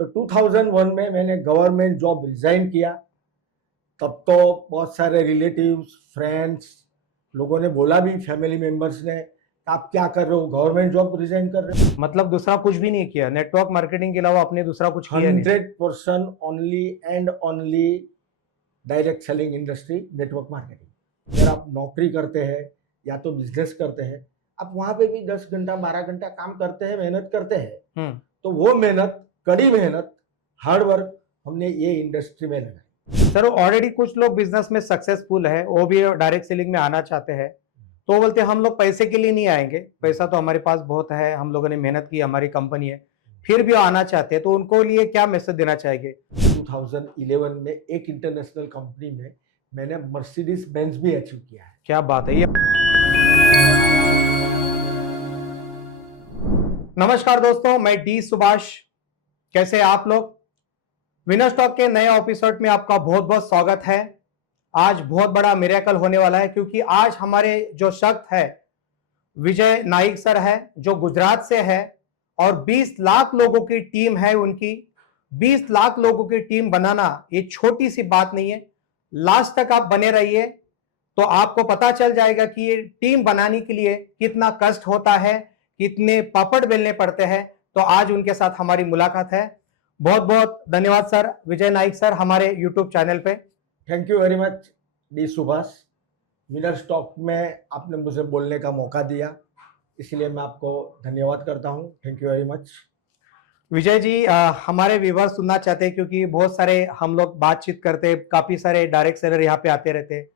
तो 2001 में मैंने गवर्नमेंट जॉब रिजाइन किया। तब तो बहुत सारे रिलेटिव्स, फ्रेंड्स, लोगों ने बोला भी, फैमिली मेंबर्स ने, आप क्या कर रहे हो, गवर्नमेंट जॉब रिजाइन कर रहे हो। मतलब दूसरा कुछ भी नहीं किया, नेटवर्क मार्केटिंग के अलावा आपने दूसरा कुछ किया नहीं? 100% only and only direct selling industry, network marketing. अगर आप नौकरी करते हैं या तो बिजनेस करते हैं, आप वहां पे भी 10 घंटा 12 घंटा काम करते हैं, मेहनत करते हैं, तो वो मेहनत, कड़ी मेहनत, हार्ड वर्क हमने ये इंडस्ट्री में लगाई। सर, ऑलरेडी कुछ लोग बिजनेस में सक्सेसफुल है, वो भी डायरेक्ट सेलिंग में आना चाहते हैं, तो वो बोलते हैं हम लोग पैसे के लिए नहीं आएंगे, पैसा तो हमारे पास बहुत है, हम लोगों ने मेहनत की, हमारी कंपनी है, फिर भी आना चाहते हैं, तो उनको लिए क्या मैसेज देना चाहेंगे? 2011 में एक इंटरनेशनल कंपनी में मैंने मर्सिडीज बेंज भी अचीव किया है। क्या बात है ये। नमस्कार दोस्तों, मैं डी सुभाष। कैसे हैं आप लोग? विनर्स टॉक के नए एपिसोड में आपका बहुत बहुत स्वागत है। आज बहुत बड़ा मिरेकल होने वाला है, क्योंकि आज हमारे जो शख्स है विजय नाइक सर है, जो गुजरात से है, और 20 लाख लोगों की टीम है उनकी। 20 लाख लोगों की टीम बनाना ये छोटी सी बात नहीं है। लास्ट तक आप बने रहिए तो आपको पता चल जाएगा कि ये टीम बनाने के लिए कितना कष्ट होता है, कितने पापड़ बेलने पड़ते हैं। तो आज उनके साथ हमारी मुलाकात है। बहुत बहुत धन्यवाद सर, विजय नाइक सर, हमारे यूट्यूब चैनल पे। Thank you very much D Subhash. Winners talk में आपने मुझे बोलने का मौका दिया, इसलिए मैं आपको धन्यवाद करता हूं। Thank you very much. Vijay ji, हमारे व्यूअर्स सुनना चाहते हैं, क्योंकि बहुत सारे हम लोग बातचीत करते हैं, काफी सारे डायरेक्ट सेलर यहाँ पे आते रहते हैं,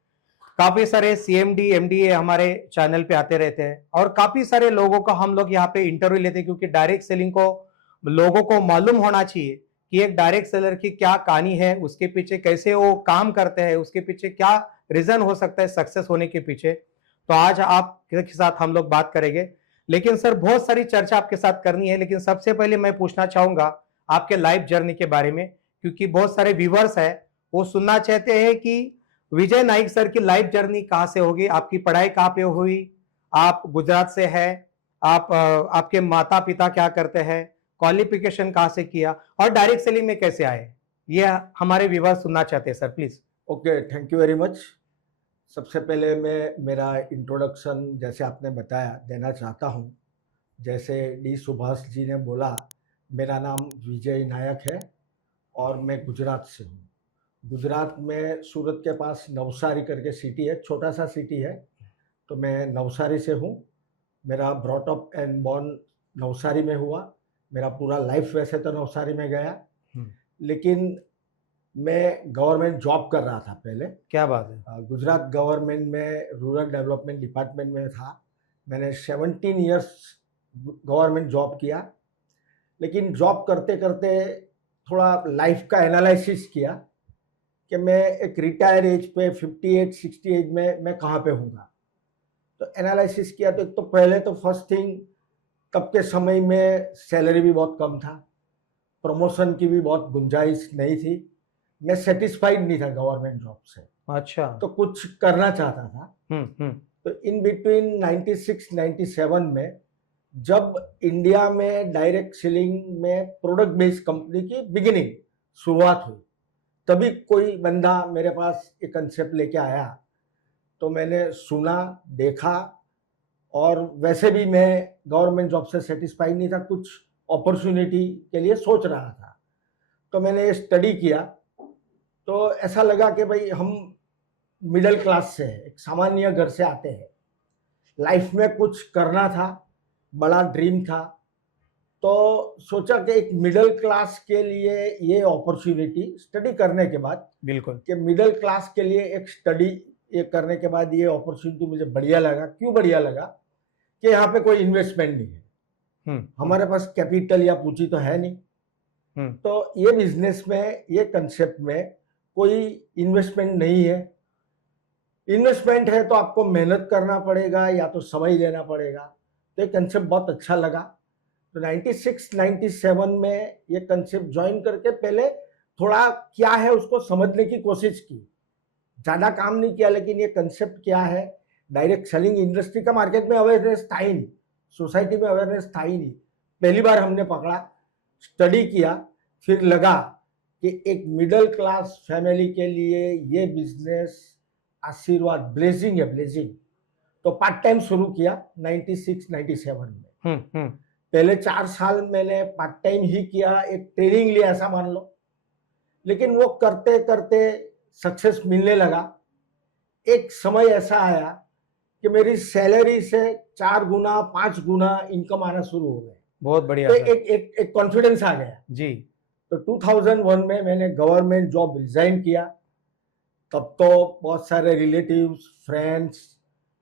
काफी सारे सीएमडी एमडीए हमारे चैनल पे आते रहते हैं, और काफी सारे लोगों का हम लोग यहाँ पे इंटरव्यू लेते हैं, क्योंकि डायरेक्ट सेलिंग को लोगों को मालूम होना चाहिए कि एक डायरेक्ट सेलर की क्या कहानी है, उसके पीछे कैसे वो काम करते हैं, उसके पीछे क्या रीजन हो सकता है सक्सेस होने के पीछे। तो आज आपके साथ हम लोग बात करेंगे। लेकिन सर, बहुत सारी चर्चा आपके साथ करनी है, लेकिन सबसे पहले मैं पूछना चाहूंगा आपके लाइफ जर्नी के बारे में, क्योंकि बहुत सारे व्यूवर्स है, वो सुनना चाहते हैं कि विजय नाइक सर की लाइफ जर्नी कहां से होगी, आपकी पढ़ाई कहां पे हुई, आप गुजरात से है, आपके माता पिता क्या करते हैं, क्वालिफिकेशन कहां से किया, और डायरेक्ट सेलिंग में कैसे आए, ये हमारे व्यूवर्स सुनना चाहते हैं sir, please. Okay, thank you very much. सबसे पहले मैं मेरा इंट्रोडक्शन जैसे आपने बताया देना चाहता हूं। जैसे डी सुभाष जी ने बोला, मेरा नाम विजय नायक है और मैं गुजरात से हूँ। गुजरात में सूरत के पास नवसारी करके सिटी है, छोटा सा सिटी है, तो मैं नवसारी से हूँ। मेरा brought up and born Navsari में हुआ। मेरा पूरा लाइफ वैसे तो नवसारी में गया, लेकिन मैं गवर्नमेंट जॉब कर रहा था पहले। क्या बात है। गुजरात गवर्नमेंट में रूरल डेवलपमेंट डिपार्टमेंट में था। मैंने 17 इयर्स गवर्नमेंट जॉब किया, लेकिन जॉब करते करते थोड़ा लाइफ का एनालिसिस किया कि मैं एक रिटायर एज पे 58-60 एज में मैं कहाँ पे हूँगा। तो एनालिसिस किया तो एक तो पहले तो फर्स्ट थिंग, तब के समय में सैलरी भी बहुत कम था, प्रमोशन की भी बहुत गुंजाइश नहीं थी, मैं सेटिस्फाइड नहीं था गवर्नमेंट जॉब से। अच्छा। तो कुछ करना चाहता था। तो इन बिटवीन 96-97 में जब इंडिया में डायरेक्ट सेलिंग में प्रोडक्ट बेस्ड कंपनी की बिगिनिंग शुरुआत हुई, तभी कोई बंदा मेरे पास एक कंसेप्ट लेके आया, तो मैंने सुना, देखा, और वैसे भी मैं गवर्नमेंट जॉब से सेटिस्फाइड नहीं था, कुछ अपॉर्चुनिटी के लिए सोच रहा था। तो मैंने स्टडी किया, तो ऐसा लगा कि भाई हम मिडिल क्लास से हैं, एक सामान्य घर से आते हैं, लाइफ में कुछ करना था, बड़ा ड्रीम था। तो सोचा कि एक मिडिल क्लास के लिए ये अपॉर्चुनिटी स्टडी करने के बाद, बिल्कुल, कि मिडिल क्लास के लिए एक स्टडी ये करने के बाद ये अपॉर्चुनिटी मुझे बढ़िया लगा। क्यों बढ़िया लगा? कि यहाँ पे कोई इन्वेस्टमेंट नहीं है, हमारे पास कैपिटल या पूंजी तो है नहीं। तो ये बिजनेस में, ये कंसेप्ट में कोई इन्वेस्टमेंट नहीं है। इन्वेस्टमेंट है तो आपको मेहनत करना पड़ेगा या तो समय देना पड़ेगा। तो ये कंसेप्ट बहुत अच्छा लगा। तो 96-97 में ये कंसेप्ट ज्वाइन करके पहले थोड़ा क्या है उसको समझने की कोशिश की, ज़्यादा काम नहीं किया, लेकिन ये कंसेप्ट क्या है, डायरेक्ट सेलिंग इंडस्ट्री का मार्केट में अवेयरनेस था ही नहीं, सोसाइटी में अवेयरनेस था ही नहीं। पहली बार हमने पकड़ा, स्टडी किया, फिर लगा कि एक मिडिल क्लास फैमिली के लिए ये बिजनेस आशीर्वाद, ब्लेसिंग है, ब्लेसिंग। तो पार्ट टाइम शुरू किया 96-97 में। पहले 4 साल मैंने पार्ट टाइम ही किया, एक ट्रेनिंग लिया ऐसा मान लो। लेकिन वो करते करते सक्सेस मिलने लगा। एक समय ऐसा आया कि मेरी सैलरी से 4 गुना 5 गुना इनकम आना शुरू हो गए। बहुत बढ़िया तो सर। एक कॉन्फिडेंस आ गया। जी। तो 2001 में मैंने गवर्नमेंट जॉब रिजाइन किया। तब तो बहुत सारे रिलेटिव्स, फ्रेंड्स,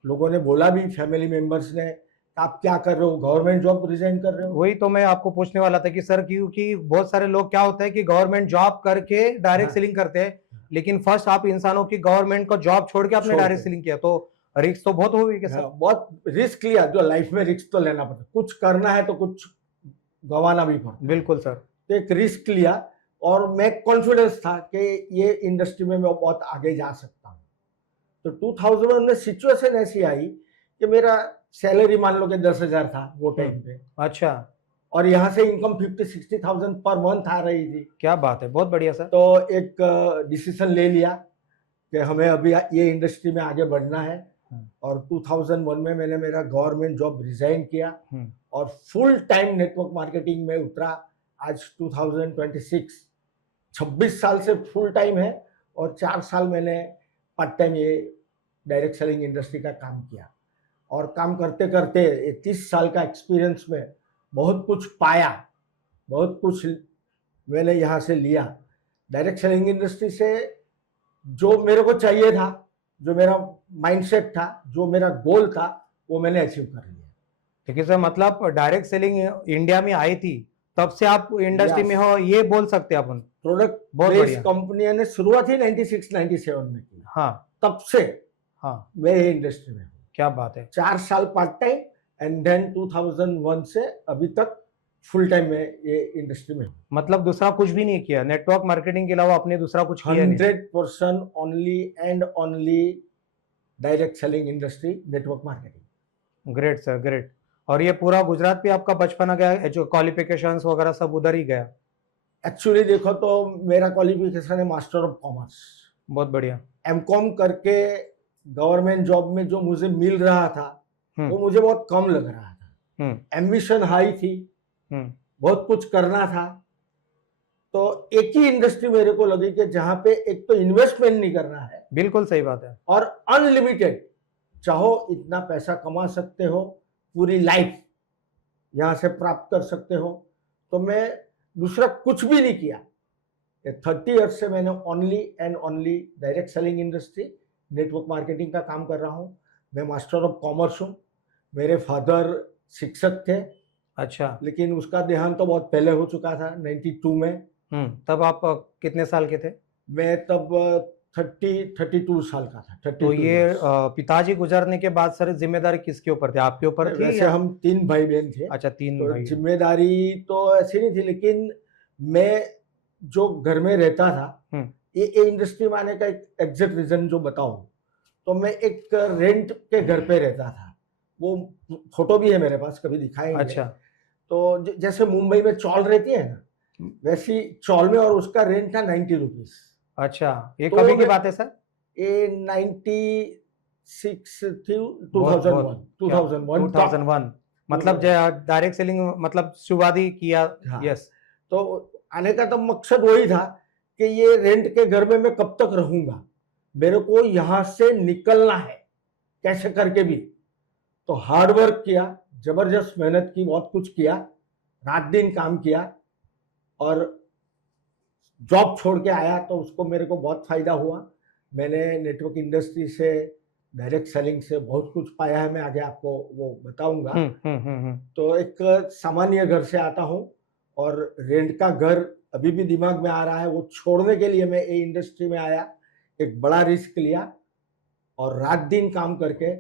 लोगों ने बोला भी, फैमिली मेंबर्स ने, आप क्या कर रहे हो, गवर्नमेंट जॉब रिजाइन कर रहे हो। वही तो मैं आपको पूछने वाला था कि सर, क्योंकि बहुत सारे लोग क्या होता है कि गवर्नमेंट जॉब करके डायरेक्ट हाँ। सेलिंग करते हैं, लेकिन फर्स्ट आप इंसानों की गवर्नमेंट को जॉब छोड़ के आपने छोड़ डायरेक्ट के। सेलिंग किया, तो रिस्क तो बहुत होगी क्या सर? बहुत रिस्क लिया। जो लाइफ में रिस्क तो लेना पड़ता है, कुछ करना है तो कुछ गंवाना भी पड़ता है। बिल्कुल सर। तो एक रिस्क लिया और मैं कॉन्फिडेंस था कि ये इंडस्ट्री में मैं बहुत आगे जा सकता हूँ। तो 2001 में सिचुएशन ऐसी आई कि मेरा सैलरी मान लो कि 10,000 था वो टाइम पे, अच्छा, और यहाँ से इनकम 50-60,000 पर मंथ आ रही थी। क्या बात है, बहुत बढ़िया सर। तो एक डिसीजन ले लिया कि हमें अभी ये इंडस्ट्री में आगे बढ़ना है। और 2001 में मैंने मेरा गवर्नमेंट जॉब रिजाइन किया और फुल टाइम नेटवर्क मार्केटिंग में उतरा। आज 2026, 26 साल से फुल टाइम है और 4 साल मैंने पार्ट टाइम ये डायरेक्ट सेलिंग इंडस्ट्री का काम किया। और काम करते करते 30 साल का एक्सपीरियंस में बहुत कुछ पाया, बहुत कुछ मैंने यहाँ से लिया। डायरेक्ट सेलिंग इंडस्ट्री से जो मेरे को चाहिए था, जो मेरा माइंडसेट था, जो मेरा गोल था, वो मैंने अचीव कर लिया। ठीक है सर, मतलब डायरेक्ट सेलिंग इंडिया में आई थी तब से आप इंडस्ट्री में हो, ये बोल सकते हैं अपन। प्रोडक्ट बहुत बेस्ड बढ़िया। कंपनियों ने शुरुआत ही 96-97 में की। हाँ। तब से हाँ, मैं ये इंडस्ट्री में हूँ। क्या बात है। 4 साल पार्ट टाइम एंड देन 2001 से अभी तक फुल टाइम में ये इंडस्ट्री में हूँ। मतलब दूसरा कुछ भी नहीं किया, नेटवर्क मार्केटिंग के अलावा आपने दूसरा कुछ किया नहीं? 100% only and only direct selling industry, network marketing. Great sir, great. और ये पूरा गुजरात पे आपका बचपन आ गया, जो क्वालिफिकेशंस वगैरह सब उधर ही गया? एक्चुअली देखो तो मेरा क्वालिफिकेशन है मास्टर ऑफ कॉमर्स। बहुत बढ़िया। एमकॉम करके गवर्नमेंट जॉब में जो मुझे मिल रहा था वो मुझे बहुत कम लग रहा था। एम्बिशन हाई थी, बहुत कुछ करना था। तो एक ही इंडस्ट्री मेरे को लगी कि जहां पे एक तो इन्वेस्टमेंट नहीं करना है, बिल्कुल सही बात है, और अनलिमिटेड, चाहो इतना पैसा कमा सकते हो, पूरी लाइफ यहां से प्राप्त कर सकते हो। तो मैं दूसरा कुछ भी नहीं किया। 30 ईयर्स से मैंने only and only direct selling industry, network marketing का काम कर रहा हूँ। मैं मास्टर ऑफ कॉमर्स हूँ। मेरे फादर शिक्षक थे। अच्छा। लेकिन उसका देहांत तो बहुत पहले हो चुका था, 92 में। तब आप कितने साल के थे? मैं तब 32 साल का था। 32 तो ये पिताजी गुजरने के बाद सर जिम्मेदारी किसके ऊपर थी, आपके ऊपर थी? वैसे हम 3 भाई बहन थे। अच्छा, 3 तो भाई। जिम्मेदारी तो ऐसी नहीं थी, लेकिन मैं जो घर में रहता था, ये इंडस्ट्री में आने का एक एग्जैक्ट रीजन जो बताऊं, तो मैं एक रेंट के घर पे रहता था। वो फोटो भी है मेरे पास, कभी दिखाएंगे। अच्छा। तो जैसे मुंबई में चौल रहती है ना, वैसी चौल में, और उसका रेंट था 90 रुपीज। अच्छा, ये तो कभी की बात है सर? ये 96 थी, 2001। 2001 मतलब डायरेक्ट सेलिंग मतलब शुरुआती किया। हाँ। यस। तो आने का तो मकसद वही था कि ये रेंट के घर में मैं कब तक रहूंगा, मेरे को यहां से निकलना है कैसे करके भी। तो हार्ड वर्क किया, जबरदस्त मेहनत की, बहुत कुछ किया, रात दिन काम किया, और जॉब छोड़ के आया तो उसको मेरे को बहुत फायदा हुआ। मैंने नेटवर्क इंडस्ट्री से, डायरेक्ट सेलिंग से बहुत कुछ पाया है। मैं आगे आपको वो बताऊंगा। तो एक सामान्य घर से आता हूँ, और रेंट का घर अभी भी दिमाग में आ रहा है। वो छोड़ने के लिए मैं ये इंडस्ट्री में आया, एक बड़ा रिस्क लिया, और रात दिन काम करके।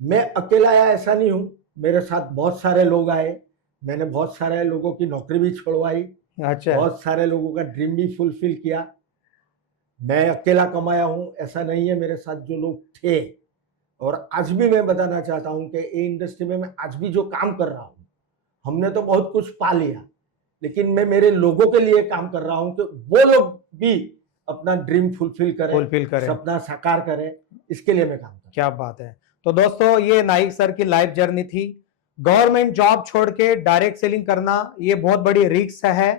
मैं अकेला आया ऐसा नहीं हूँ, मेरे साथ बहुत सारे लोग आए। मैंने बहुत सारे लोगों की नौकरी भी छोड़वाई। अच्छा। बहुत सारे लोगों का ड्रीम भी फुलफिल किया। मैं अकेला कमाया हूँ ऐसा नहीं है, मेरे साथ जो लोग थे। और आज भी मैं बताना चाहता हूँ कि ये इंडस्ट्री में मैं आज भी जो काम कर रहा हूँ, हमने तो बहुत कुछ पा लिया, लेकिन मैं मेरे लोगों के लिए काम कर रहा हूं कि वो लोग भी अपना ड्रीम फुलफिल फुलफिल करें, करें। सपना साकार करें, इसके लिए मैं काम कर रहा क्या बात है। तो दोस्तों ये नाइक सर की लाइफ जर्नी थी। गवर्नमेंट जॉब छोड़ के डायरेक्ट सेलिंग करना ये बहुत बड़ी रिस्क है,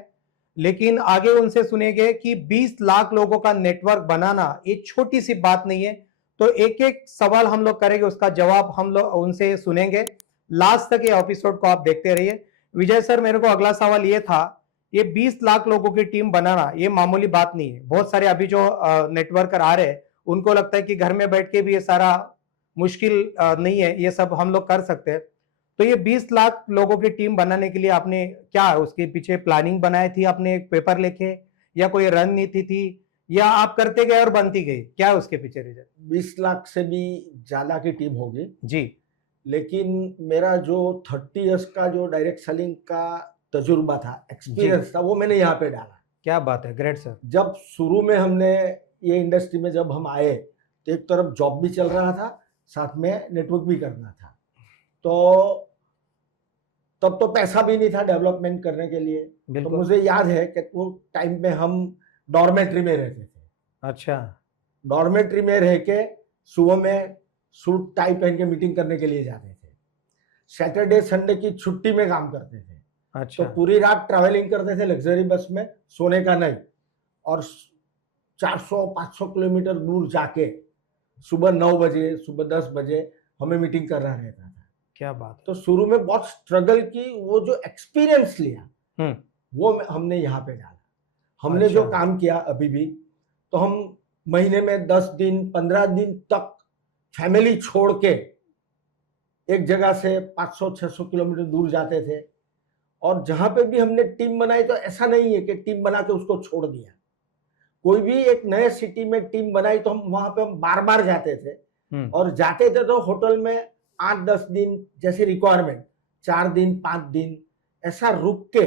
लेकिन आगे उनसे सुनेंगे कि 20 लाख लोगों का नेटवर्क बनाना ये छोटी सी बात नहीं है। तो एक एक सवाल हम लोग करेंगे, उसका जवाब हम लोग उनसे सुनेंगे। लास्ट तक ये एपिसोड को आप देखते रहिए। विजय सर, मेरे को अगला सवाल ये था, ये 20 लाख लोगों की टीम बनाना ये मामूली बात नहीं है। बहुत सारे अभी जो नेटवर्कर आ रहे हैं उनको लगता है कि घर में बैठ के भी ये सारा मुश्किल नहीं है, ये सब हम लोग कर सकते हैं। तो ये 20 लाख लोगों की टीम बनाने के लिए आपने क्या उसके पीछे प्लानिंग बनाई थी? आपने एक पेपर लिखे या कोई रणनीति थी, या आप करते गए और बनती गई? क्या है उसके पीछे रीजन? 20 लाख से भी ज्यादा की टीम होगी, जी। लेकिन मेरा जो 30 इयर्स का जो डायरेक्ट सेलिंग का तजुर्बा था, एक्सपीरियंस था, वो मैंने यहाँ पे डाला। क्या बात है, ग्रेट सर। जब शुरू में हमने ये इंडस्ट्री में जब हम आए तो एक तरफ जॉब भी चल रहा था, साथ में नेटवर्क भी करना था। तो तब तो पैसा भी नहीं था डेवलपमेंट करने के लिए। तो बिल्कुल। मुझे याद है कि वो टाइम में हम डॉर्मेट्री में रहते थे। अच्छा। डॉर्मेट्री में रह के सुबह में सूट टाई पहन के मीटिंग करने के लिए जाते थे। सैटरडे संडे की छुट्टी में काम करते थे। अच्छा। तो पूरी रात ट्रैवलिंग करते थे लग्जरी बस में, सोने का नहीं, और 400-500 किलोमीटर दूर जाके सुबह 9 बजे, सुबह 10 बजे हमें मीटिंग करना रहता था। क्या बात है। तो शुरू में बहुत स्ट्रगल की, वो जो एक्सपीरियंस लिया वो हमने यहाँ पे डाला। हमने जो अच्छा। काम किया अभी भी, तो हम महीने में 10 दिन 15 दिन तक फैमिली छोड़ के एक जगह से 500-600 किलोमीटर दूर जाते थे। और जहां पे भी हमने टीम बनाई तो ऐसा नहीं है कि टीम बना के उसको छोड़ दिया। कोई भी एक नए सिटी में टीम बनाई तो हम वहां पे हम बार बार जाते थे, और जाते थे तो होटल में 8-10 दिन जैसे रिक्वायरमेंट, 4 दिन 5 दिन ऐसा रुक के।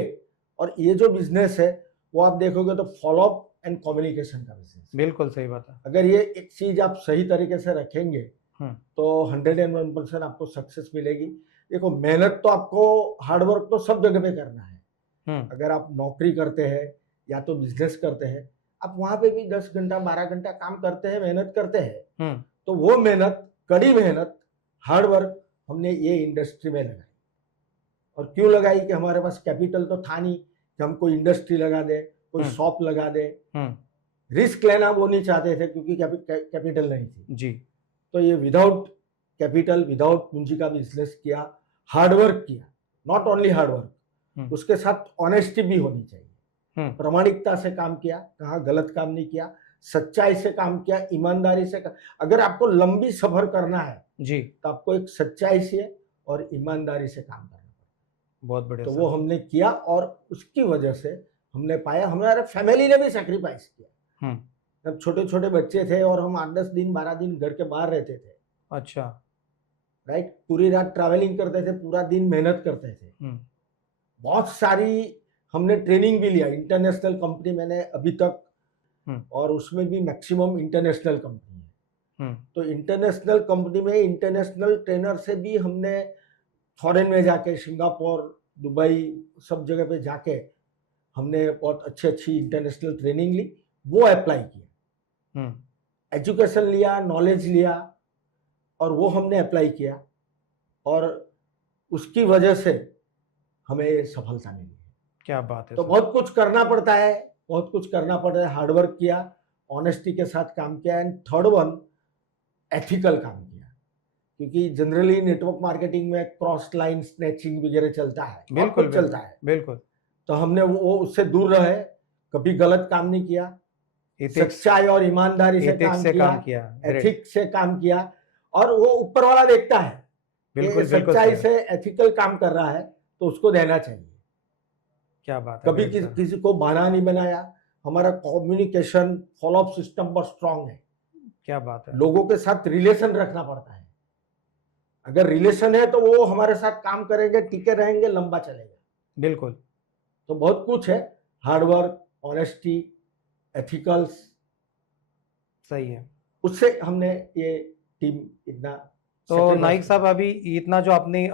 और ये जो बिजनेस है वो आप देखोगे तो फॉलोअप एंड कम्युनिकेशन का बिजनेस। बिल्कुल सही बात है। अगर ये एक चीज आप सही तरीके से रखेंगे तो 101% आपको सक्सेस मिलेगी। देखो, मेहनत तो आपको, हार्डवर्क तो सब जगह पे करना है। अगर आप नौकरी करते हैं या तो बिजनेस करते हैं, आप वहां पे भी 10 घंटा 12 घंटा काम करते हैं, मेहनत करते हैं। तो वो मेहनत, कड़ी मेहनत, हार्डवर्क हमने ये इंडस्ट्री में लगाई। और क्यों लगाई? कि हमारे पास कैपिटल तो था नहीं कि हम कोई इंडस्ट्री लगा दे, कोई शॉप लगा दे। रिस्क लेना वो नहीं चाहते थे क्योंकि कैपिटल नहीं थी जी। तो ये विदाउट कैपिटल, विदाउट पूंजी का बिजनेस किया, हार्डवर्क किया। नॉट ओनली हार्डवर्क, उसके साथ ऑनेस्टी भी होनी चाहिए। प्रामाणिकता से काम किया, कहाँ गलत काम नहीं किया, सच्चाई से काम किया, ईमानदारी से अगर आपको लंबी सफर करना है जी, तो आपको एक सच्चाई से और ईमानदारी से काम करना पड़ेगा। बहुत बढ़िया। तो वो हमने किया और उसकी वजह से हमने पाया, हमारे फैमिली ने भी सेक्रीफाइस किया। जब छोटे छोटे बच्चे थे और हम 8-10 दिन 12 दिन घर के बाहर रहते थे। अच्छा। राइट, पूरी रात ट्रैवलिंग करते थे, पूरा दिन मेहनत करते थे। बहुत सारी हमने ट्रेनिंग भी लिया। इंटरनेशनल कंपनी मैंने अभी तक, और उसमें भी मैक्सिमम इंटरनेशनल कंपनी है। तो इंटरनेशनल कंपनी में इंटरनेशनल ट्रेनर से भी हमने फॉरेन में जाके, सिंगापुर, दुबई, सब जगह पे जाके हमने बहुत अच्छी इंटरनेशनल ट्रेनिंग ली, वो अप्लाई किया। एजुकेशन लिया, नॉलेज लिया, और वो हमने अप्लाई किया, और उसकी वजह से हमें सफलता मिली। क्या बात है। तो बहुत कुछ करना पड़ता है, बहुत कुछ करना पड़ता है। हार्डवर्क किया, ऑनेस्टी के साथ काम किया, एंड थर्ड वन, एथिकल काम किया। क्योंकि जनरली नेटवर्क मार्केटिंग में क्रॉस लाइन स्नैचिंग वगैरह चलता है, बिल्कुल चलता है। बिल्कुल। तो हमने वो उससे दूर रहे, कभी गलत काम नहीं किया, सच्चाई और ईमानदारी से काम किया, एथिक्स से काम किया। और वो ऊपर वाला देखता है, बिल्कुल, सच्चाई से एथिकल काम कर रहा है तो उसको देना चाहिए। क्या बात है। कभी किसी को बहाना नहीं बनाया। हमारा कम्युनिकेशन फॉलोअप सिस्टम बहुत स्ट्रांग है। क्या बात है। लोगों के साथ रिलेशन रखना पड़ता है। अगर रिलेशन है तो वो हमारे साथ काम करेंगे, टिके रहेंगे, लंबा चलेगा। बिल्कुल। तो बहुत कुछ है, हार्डवर्क, ऑनेस्टी, एथिकल्स, सही है। उससे हमने ये टीम इतना। तो नाइक साहब, अभी इतना जो आपने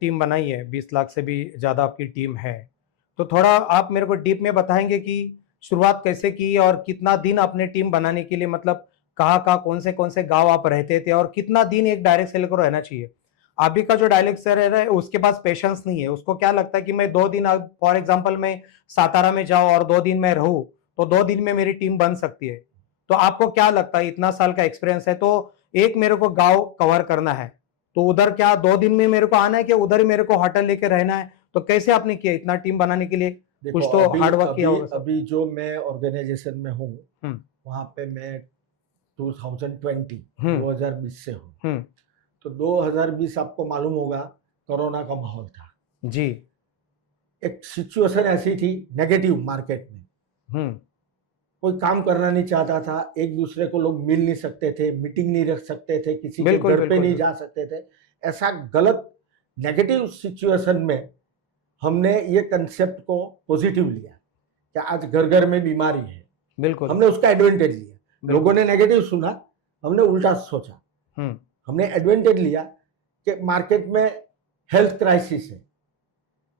टीम बनाई है, 20 लाख से भी ज्यादा आपकी टीम है, तो थोड़ा आप मेरे को डीप में बताएंगे कि शुरुआत कैसे की और कितना दिन अपने टीम बनाने के लिए, मतलब कहाँ कहाँ कौन से गांव आप रहते थे और कितना दिन एक डायरेक्ट सेलर को रहना चाहिए। अभी का जो डायरेक्ट सेलर है उसके पास पेशेंस नहीं है, उसको क्या लगता है कि मैं 2 दिन, फॉर एग्जांपल मैं सातारा में जाऊं और 2 दिन में रहूं तो 2 दिन में मेरी टीम बन सकती है। तो आपको क्या लगता है, इतना साल का एक्सपीरियंस है, तो एक मेरे को गांव कवर करना है तो उधर क्या 2 दिन में मेरे को आना है कि उधर ही मेरे को होटल लेके रहना है, तो कैसे आपने किया इतना टीम बनाने के लिए? देखो, कुछ तो अभी हार्ड वर्क किया अभी होगा सब। अभी जो मैं ऑर्गेनाइजेशन में हूँ, हम्म वहाँ पे मैं 2020 हम्म 2020 से हूँ। हम्म तो 2020 आपको मालूम होगा, कोरोना का माहौल था। जी। एक सिचुएशन ऐसी थी नेगेटिव मार्केट में, हम्म कोई काम करना नहीं चाहता था, एक दूसरे को लोग मिल नहीं सकते थे, मीटिंग नहीं रख सकते थे, किसी के बिल्कुल घर पे बिल्कुल नहीं सर। जा सकते थे। ऐसा गलत नेगेटिव सिचुएशन में हमने ये कंसेप्ट को पॉजिटिव लिया कि आज घर घर में बीमारी है, बिल्कुल हमने उसका एडवांटेज लिया। बिल्कुल। लोगों ने नेगेटिव सुना, हमने उल्टा सोचा। हम्म हमने एडवांटेज लिया कि मार्केट में हेल्थ क्राइसिस है,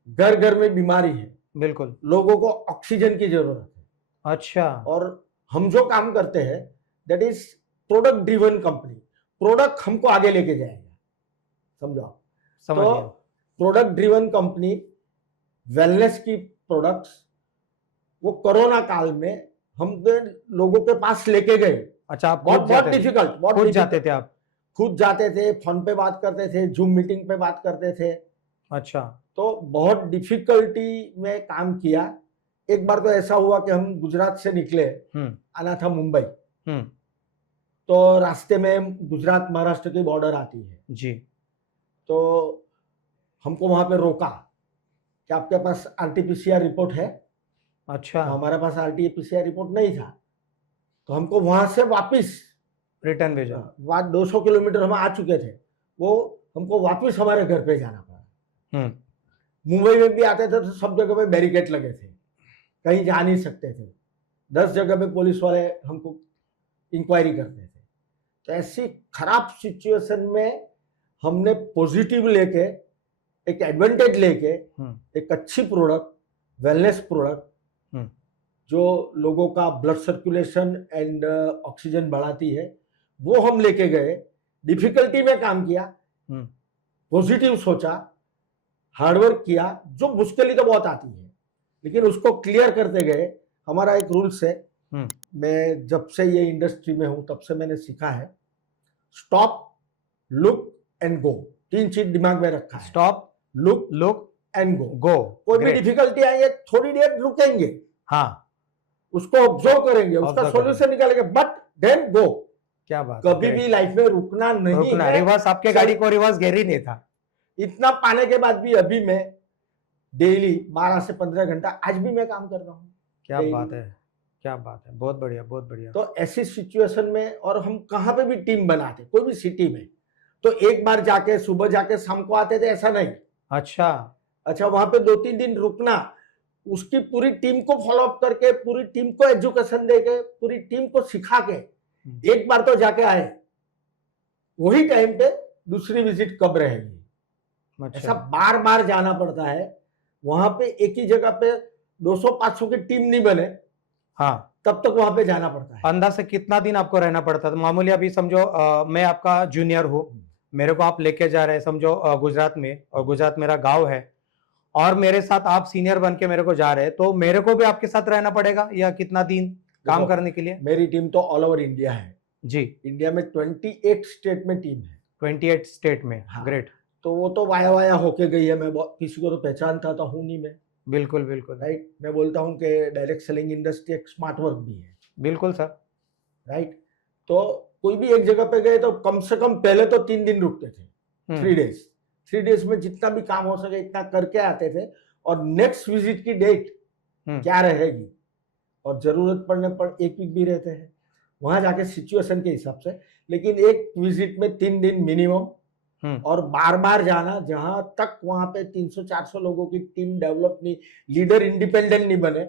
घर घर में बीमारी है, बिल्कुल। लोगों को ऑक्सीजन की जरूरत है, अच्छा। और हम जो काम करते हैं that is product driven company. Product हमको आगे लेके जाएगा, समझो आप। समझ तो गया। प्रोडक्ट ड्रिवन कंपनी, वेलनेस की प्रोडक्ट्स, वो कोरोना काल में हम लोगों के पास लेके गए। अच्छा, आप बहुत खुद बहुत जाते थे? डिफिकल्ट, बहुत खुद जाते difficult। थे आप? खुद जाते थे, फोन पे बात करते थे, जूम मीटिंग पे बात करते थे। अच्छा। तो बहुत डिफिकल्टी में काम किया। एक बार तो ऐसा हुआ कि हम गुजरात से निकले, हम्म आना था मुंबई। हम्म तो रास्ते में गुजरात महाराष्ट्र की बॉर्डर आती है, जी। तो हमको वहां पे रोका कि आपके पास आरटीपीसीआर रिपोर्ट है? अच्छा। तो हमारे पास आरटीपीसीआर रिपोर्ट नहीं था। तो हमको वहां से वापस, रिटर्न भेजा? वहां 200 किलोमीटर हम आ चुके थे, वो हमको वापस हमारे घर पे जाना पड़ा। हम्म मुंबई में भी आते थे तो सब जगह पे बैरिकेड लगे थे, कहीं जा नहीं सकते थे। 10 जगह पे पुलिस वाले हमको इंक्वायरी करते थे। तो ऐसी खराब सिचुएशन में हमने पॉजिटिव लेके, एक एडवांटेज लेके, एक अच्छी प्रोडक्ट, वेलनेस प्रोडक्ट हम्म जो लोगों का ब्लड सर्कुलेशन एंड ऑक्सीजन बढ़ाती है, वो हम लेके गए। डिफिकल्टी में काम किया, पॉजिटिव सोचा, हार्डवर्क किया। जो मुश्किल तो बहुत आती है, लेकिन उसको क्लियर करते गए। हमारा एक रूल्स है, मैं जब से ये इंडस्ट्री में हूं तब से मैंने सीखा है, स्टॉप, लुक एंड गो। 3 चीज दिमाग में रखा है। Stop, look look and go. Go. कोई भी डिफिकल्टी आई है, थोड़ी देर रुकेंगे, हाँ, उसको ऑब्जर्व करेंगे, उसका Observe सॉल्यूशन निकालेंगे, बट देन गो। क्या बात है, कभी great। भी लाइफ में रुकना नहीं रुकना, है। रिवर्स, आपके गाड़ी को रिवर्स गेयर ही नहीं था। इतना पाने के बाद भी अभी मैं डेली 12 से 15 घंटा आज भी मैं काम कर रहा हूँ। क्या daily। बात है, क्या बात है, बहुत बढ़िया बहुत बढ़िया। तो ऐसी सिचुएशन में, और हम कहाँ पे भी टीम बनाते, कोई भी सिटी में, तो एक बार जाके सुबह जाके शाम को आते थे, ऐसा नहीं। अच्छा, वहां पे 2-3 दिन रुकना, उसकी पूरी टीम को फॉलो अप करके, पूरी टीम को एजुकेशन देके, पूरी टीम को सिखा के एक बार तो जाके आए, वही टाइम पे दूसरी विजिट कब रहेगी। अच्छा। ऐसा बार बार जाना पड़ता है। वहां पे एक ही जगह पे 200-500 की टीम नहीं बने, हाँ, तब तक वहां पे जाना पड़ता है। अंदर से कितना दिन आपको रहना पड़ता था? मामूली अभी समझो मैं आपका जूनियर हूँ, मेरे को आप लेके जा रहे हैं समझो गुजरात में, और गुजरात मेरा गांव है, और मेरे साथ आप सीनियर बन के मेरे को जा रहे हैं, तो मेरे को भी आपके साथ रहना पड़ेगा या कितना दिन काम करने के लिए? मेरी टीम तो ऑल ओवर इंडिया है जी। इंडिया में 28 स्टेट में टीम है। 28 स्टेट में? हाँ। ग्रेट। तो वो तो वाया वाया होके गई है। मैं किसी को तो पहचानता तो हूँ नहीं मैं। बिल्कुल बिल्कुल। राइट। मैं बोलता हूँ कि डायरेक्ट सेलिंग इंडस्ट्री एक स्मार्ट वर्क भी है। बिल्कुल सर। राइट। तो कोई भी एक जगह पे गए तो कम से कम पहले तो 3 दिन रुकते थे, 3 डेज। 3 डेज में जितना भी काम हो सके इतना करके आते थे, और नेक्स्ट विजिट की डेट क्या रहेगी, और जरूरत पड़ने पर 1 वीक भी रहते हैं वहां जाके सिचुएशन के हिसाब से। लेकिन एक विजिट में 3 दिन मिनिमम, और बार बार जाना, जहां तक वहां पे 300-400 लोगों की टीम डेवलप नहीं, लीडर इंडिपेंडेंट नहीं बने,